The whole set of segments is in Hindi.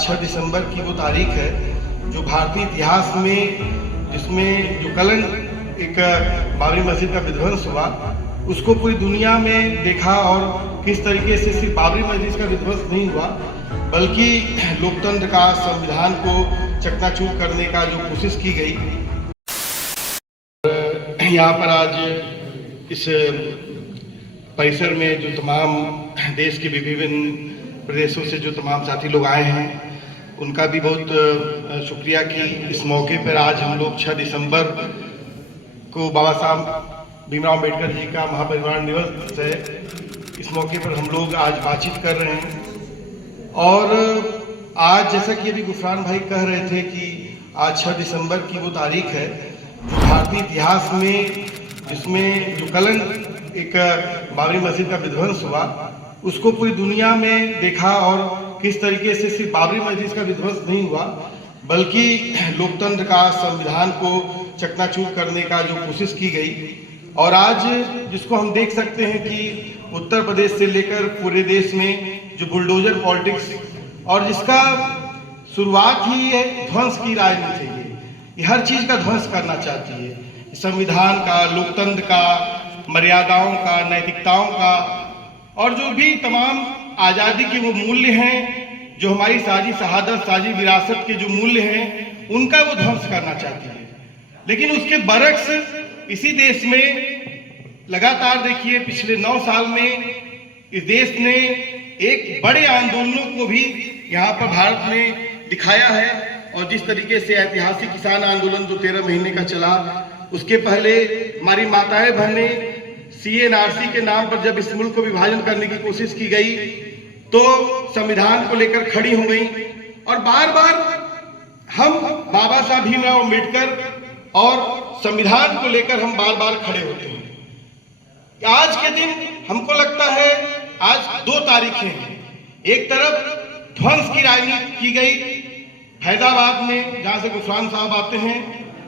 आज 6 दिसंबर की वो तारीख है जो भारतीय इतिहास में जिसमें जो कलंक एक बाबरी मस्जिद का विध्वंस हुआ उसको पूरी दुनिया में देखा और किस तरीके से सिर्फ बाबरी मस्जिद का विध्वंस नहीं हुआ बल्कि लोकतंत्र का संविधान को चकनाचूर करने का जो कोशिश की गई। यहाँ पर आज इस परिसर में जो तमाम देश के विभिन्न प्रदेशों से जो तमाम साथी लोग आए हैं उनका भी बहुत शुक्रिया कि इस मौके पर आज हम लोग 6 दिसंबर को बाबा साहब भीमराव अम्बेडकर जी का महापरिनिर्वाण दिवस है। इस मौके पर हम लोग आज बातचीत कर रहे हैं और आज जैसा कि अभी गुफरान भाई कह रहे थे कि आज 6 दिसंबर की वो तारीख है जो भारतीय इतिहास में जिसमें जो कलंक एक बाबरी मस्जिद का विध्वंस हुआ उसको पूरी दुनिया में देखा और किस तरीके से सिर्फ बाबरी मस्जिद का विध्वंस नहीं हुआ बल्कि लोकतंत्र का संविधान को चकनाचूर करने का जो कोशिश की गई। और आज जिसको हम देख सकते हैं कि उत्तर प्रदेश से लेकर पूरे देश में जो बुलडोजर पॉलिटिक्स और जिसका शुरुआत ही है ध्वंस की राजनीति है, ये हर चीज का ध्वंस करना चाहती है, संविधान का, लोकतंत्र का, मर्यादाओं का, नैतिकताओं का और जो भी तमाम आज़ादी के वो मूल्य हैं जो हमारी साझी शहादत, साझी विरासत के जो मूल्य हैं उनका वो ध्वंस करना चाहती है। लेकिन उसके बरक्स इसी देश में लगातार देखिए पिछले 9 साल में इस देश ने एक बड़े आंदोलनों को भी यहाँ पर भारत में दिखाया है। और जिस तरीके से ऐतिहासिक किसान आंदोलन जो 13 महीने का चला, उसके पहले हमारी माताएं बहनें CNRC के नाम पर जब इस मुल्क को विभाजन करने की कोशिश की गई तो संविधान को लेकर खड़ी हो गई और बार बार हम बाबा साहब भीमराव अम्बेडकर और संविधान को लेकर हम बार बार खड़े होते हैं। आज के दिन हमको लगता है आज 2 तारीखें हैं। एक तरफ ध्वंस की राजनीति की गई हैदराबाद में जहां से गुफरान साहब आते हैं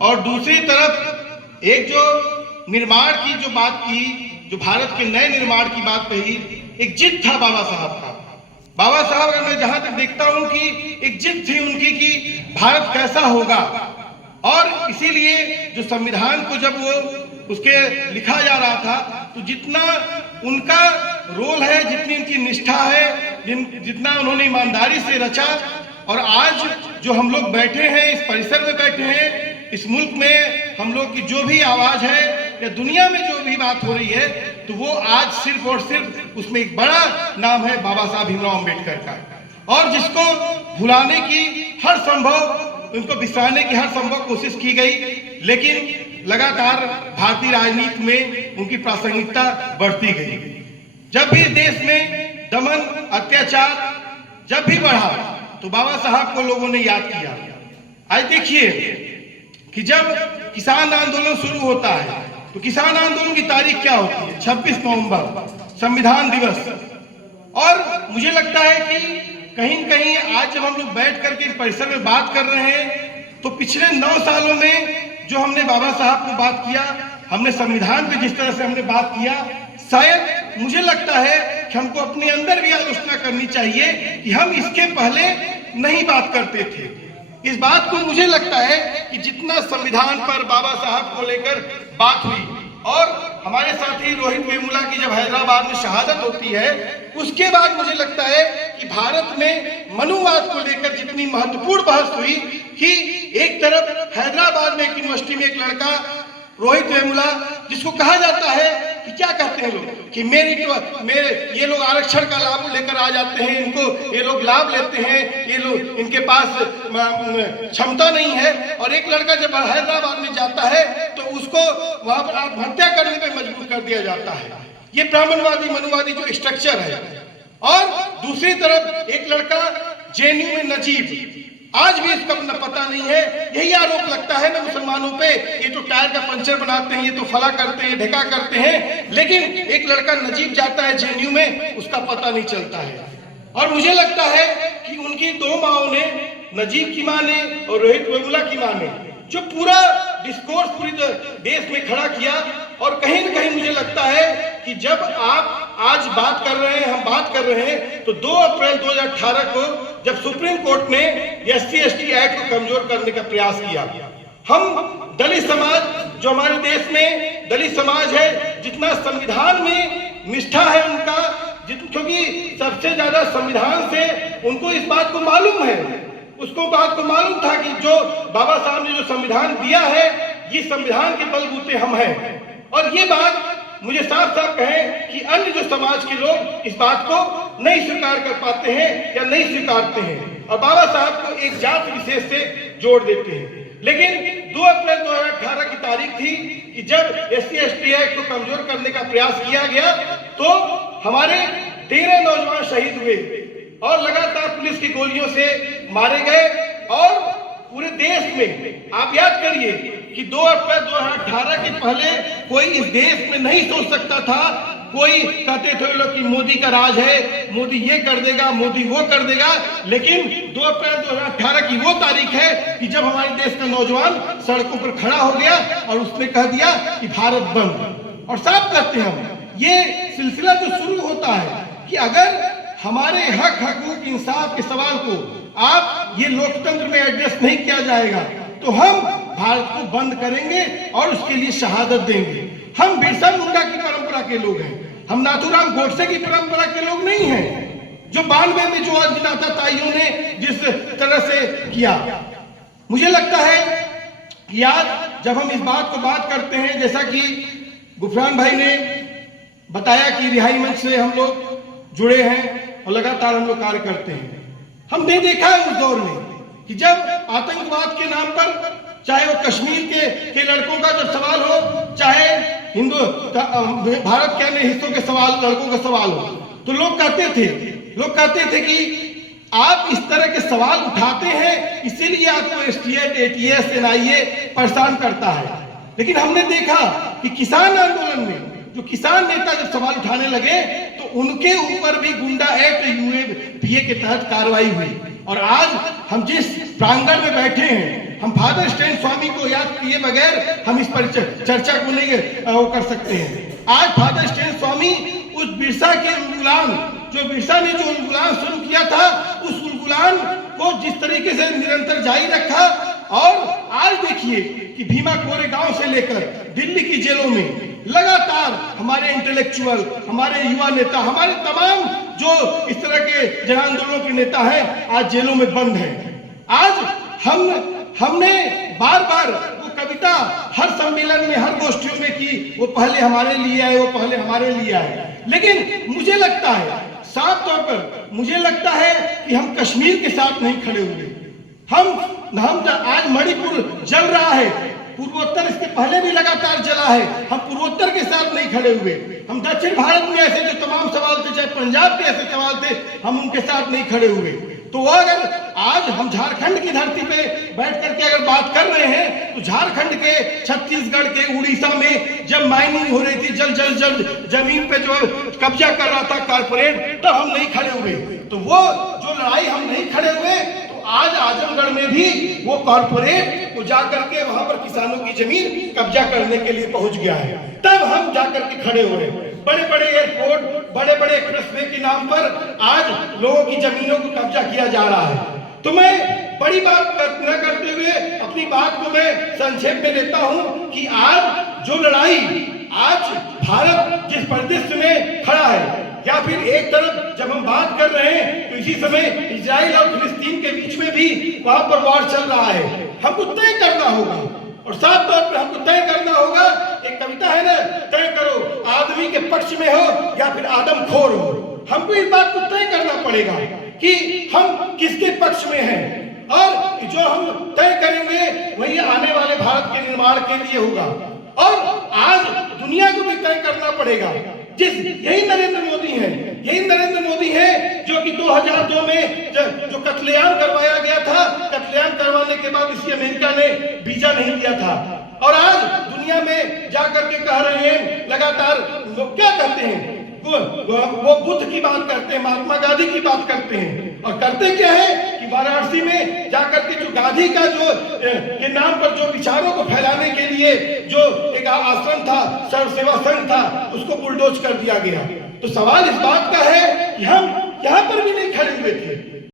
और दूसरी तरफ एक जो निर्माण की जो बात की, जो भारत के नए निर्माण की बात कही, एक जिद था बाबा साहब का। बाबा साहब का मैं जहां तक देखता हूं कि एक जिद थी उनकी कि भारत कैसा होगा और इसीलिए जो संविधान को जब वो उसके लिखा जा रहा था तो जितना उनका रोल है, जितनी उनकी निष्ठा है, जितना उन्होंने ईमानदारी से रचा और आज जो हम लोग बैठे हैं इस परिसर में बैठे हैं, इस मुल्क में हम लोग की जो भी आवाज है या दुनिया में जो भी बात हो रही है तो वो आज सिर्फ और सिर्फ उसमें एक बड़ा नाम है बाबा साहब भीमराव अम्बेडकर का। और जिसको भुलाने की हर संभव, उनको बिसराने की हर संभव कोशिश की गई, लेकिन लगातार भारतीय राजनीति में उनकी प्रासंगिकता बढ़ती गई। जब भी देश में दमन, अत्याचार जब भी बढ़ा तो बाबा साहब को लोगों ने याद किया। आज देखिए कि जब किसान आंदोलन शुरू होता है तो किसान आंदोलन की तारीख क्या होती है? 26 नवंबर, संविधान दिवस। और मुझे लगता है कि कहीं न कहीं आज जब हम लोग बैठ करके इस परिसर में बात कर रहे हैं तो पिछले 9 सालों में जो हमने बाबा साहब को बात किया, हमने संविधान पे जिस तरह से हमने बात किया, शायद मुझे लगता है कि हमको अपने अंदर भी आलोचना करनी चाहिए कि हम इसके पहले नहीं बात करते थे। इस बात को मुझे लगता है कि जितना संविधान पर बाबा साहब को लेकर बात हुई और हमारे साथी रोहित वेमुला की जब हैदराबाद में शहादत होती है उसके बाद मुझे लगता है कि भारत में मनुवाद को लेकर जितनी महत्वपूर्ण बहस हुई कि एक तरफ हैदराबाद में एक यूनिवर्सिटी में एक लड़का रोहित वेमुला, जिसको कहा जाता है कि क्या कहते हैं लोग कि मेरे ये लोग आरक्षण का लाभ लेकर आ जाते हैं, इनको ये लोग लाभ लेते हैं, ये लोग इनके पास क्षमता नहीं है। और एक लड़का जब हैदराबाद में जाता है तो उसको वहां पर आत्महत्या करने पर मजबूर कर दिया जाता है। ये ब्राह्मणवादी मनुवादी जो स्ट्रक्चर है। और दूसरी तरफ एक लड़का JNU में नजीब, आज भी इसका पता नहीं है। यही आरोप लगता है ना मुसलमानों पे, ये तो टायर का पंचर बनाते हैं, ये तो फला करते हैं, ढका करते हैं। लेकिन एक लड़का नजीब जाता है JNU में, उसका पता नहीं चलता है। और मुझे लगता है कि उनकी 2 माओं ने, नजीब की मां ने और रोहित वेमुला की मां ने, जो पूरा डिस्कोर्स पूरी देश में खड़ा किया। और कहीं न कहीं मुझे लगता है कि जब आप आज बात कर रहे हैं, हम बात कर रहे हैं, तो 2 अप्रैल 2018 को जब सुप्रीम कोर्ट ने SC/ST एक्ट को कमजोर करने का प्रयास किया, हम दलित समाज, जो हमारे देश में दलित समाज है, जितना संविधान में निष्ठा है उनका, क्योंकि सबसे ज्यादा संविधान से उनको इस बात को मालूम है, उसको बात को मालूम था कि जो बाबा साहब ने जो संविधान दिया है, ये संविधान के बलबूते हम हैं। और ये बात मुझे साफ साफ कहें कि अन्य जो समाज के लोग इस बात को नहीं स्वीकार कर पाते हैं या नहीं स्वीकारते हैं और बाबा साहब को एक जात विशेष से जोड़ देते हैं। लेकिन 2 अप्रैल 2018 की तारीख थी कि जब SC/ST एक्ट को कमजोर करने का प्रयास किया गया, तो हमारे 13 नौजवान शहीद हुए और लगातार पुलिस की गोलियों से मारे गए। और पूरे देश में आप याद करिए कि 2 अप्रैल 2018 के पहले कोई इस देश में नहीं सोच सकता था, कोई कहते थे लोग कि मोदी का राज है, मोदी ये कर देगा, मोदी वो कर देगा। लेकिन 2 अप्रैल 2018 की वो तारीख है कि जब हमारे देश का नौजवान सड़कों पर खड़ा हो गया और उसने कह दिया कि भारत बंद। और साफ कहते हैं हम, ये सिलसिला जो शुरू होता है कि अगर हमारे हक, हकूक, इंसाफ के सवाल को आप ये लोकतंत्र में एड्रेस नहीं किया जाएगा, तो हम भारत को बंद करेंगे और उसके लिए शहादत देंगे। हम बिरसा मुंडा की परंपरा के लोग हैं, हम नाथूराम गोडसे की परंपरा के लोग नहीं हैं, जो 92 में जो अज्ञाता ताइयों ने जिस तरह से किया। मुझे लगता है कि आज जब हम इस बात को बात करते हैं, जैसा कि गुफरान भाई ने बताया कि रिहाई मंच से हम लोग जुड़े हैं और लगातार हम लोग कार्य करते हैं। हमने देखा है उस दौर में कि जब आतंकवाद के नाम पर, चाहे वो कश्मीर के लड़कों का जब सवाल हो, चाहे हिंदू भारत के अन्य हिस्सों के सवाल, लड़कों का सवाल हो, तो लोग कहते थे कि आप इस तरह के सवाल उठाते हैं, इसीलिए आपको STF, ATS, NIA परेशान करता है। लेकिन हमने देखा कि किसान आंदोलन में जो किसान नेता जब सवाल उठाने लगे, तो उनके ऊपर भी गुंडा एक्ट UAPA के तहत कार्रवाई हुई। और आज हम जिस प्रांगण में बैठे हैं, हम फादर स्टैन स्वामी को याद किए बगैर हम इस पर चर्चा को नहीं कर सकते हैं। आज फादर स्टैन स्वामी उस बिरसा के उलगुलान, जो बिरसा ने जो उलगुलान शुरू किया था, उस उलगुलान को जिस तरीके से निरंतर जारी रखा। और आज देखिए कि भीमा कोरेगांव से लेकर दिल्ली की जेलों में लगातार हमारे इंटेलेक्चुअल, हमारे युवा नेता, हमारे तमाम जो इस तरह के जन आंदोलनों के नेता हैं, आज जेलों में बंद हैं। आज हमने बार बार वो कविता हर सम्मेलन में, हर गोष्ठियों में की, वो पहले हमारे लिए आए, वो पहले हमारे लिए आए। लेकिन मुझे लगता है, साफ तौर पर मुझे लगता है कि हम कश्मीर के साथ नहीं खड़े हुए। हम आज मणिपुर जल रहा है, पूर्वोत्तर इसके पहले भी लगातार जला है, हम पूर्वोत्तर के साथ नहीं खड़े हुए। हम दक्षिण भारत में ऐसे जो तमाम सवाल थे, चाहे पंजाब के ऐसे सवाल थे, हम उनके साथ नहीं खड़े हुए। तो अगर आज हम झारखंड की धरती पे बैठ करके अगर बात कर रहे हैं, तो झारखंड के, छत्तीसगढ़ के, उड़ीसा में जब माइनिंग हो रही थी, जल जमीन पे जो कब्जा कर रहा था कारपोरेट, तब हम नहीं खड़े हुए। तो वो जो लड़ाई हम नहीं खड़े हुए, आज आजमगढ़ में भी वो कॉर्पोरेट को जाकर के वहां पर किसानों की जमीन कब्जा करने के लिए पहुंच गया है। तब हम जाकर के खड़े हो रहे हैं। बड़े बड़े एयरपोर्ट, बड़े बड़े एक्सप्रेसवे के नाम पर आज लोगों की जमीनों को कब्जा किया जा रहा है। तो मैं बड़ी बात न करते हुए अपनी बात को मैं संक्षेप में लेता हूं कि आज जो लड़ाई, आज भारत जिस परिदृश्य में खड़ा है, या फिर एक तरफ जब हम बात कर रहे हैं तो इसी समय इजराइल और फिलिस्तीन के बीच में भी वहां पर वार चल रहा है। हमको तय करना होगा और साफ तौर पर हमको तय करना होगा। एक कविता है ना, तय करो आदमी के पक्ष में हो या फिर आदमखोर हो। हमको इस बात को तय करना पड़ेगा कि हम किसके पक्ष में हैं, और जो हम तय करेंगे वही आने वाले भारत के निर्माण के लिए होगा। और आज दुनिया को भी तय करना पड़ेगा। यही नरेंद्र मोदी है जो कि 2002 में जो कत्लेआम करवाया गया था, कत्लेआम करवाने के बाद इसी अमेरिका ने वीजा नहीं दिया था। और आज दुनिया में जाकर के कह रहे हैं, लगातार लोग क्या कहते हैं, वो बुद्ध की बात करते हैं, महात्मा गांधी की बात करते हैं, और करते क्या है कि कि वाराणसी में जाकर के जो गांधी का जो के नाम पर जो विचारों को फैलाने के लिए जो एक आश्रम था, सर्व सेवा संघ था, उसको बुलडोज कर दिया गया। तो सवाल इस बात का है कि हम यहाँ पर भी नहीं खड़े हुए थे।